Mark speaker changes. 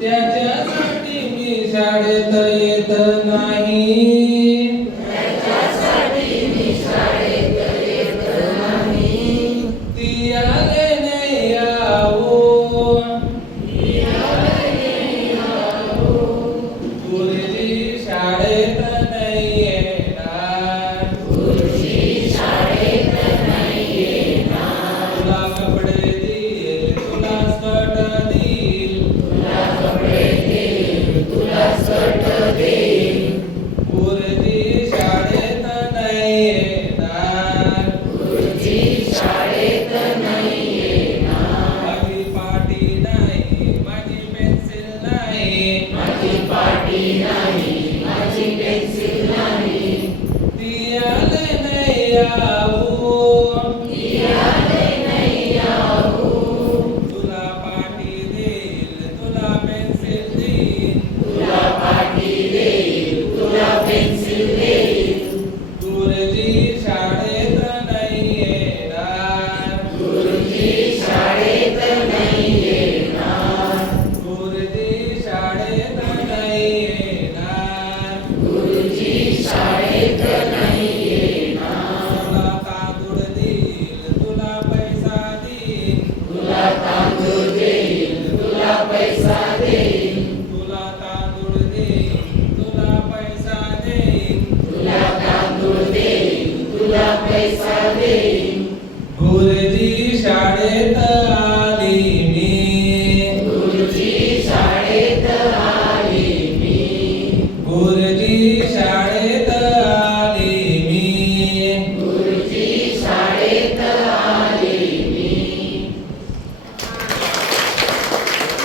Speaker 1: त्याच्यासाठी मी शाळेत येत नाही. नाही ती नाही येणार तुला तांदूळ देईल तुला पैसा देईल तुला तांदूळ देईल तुला पैसा देईल गुरुजी शाळेत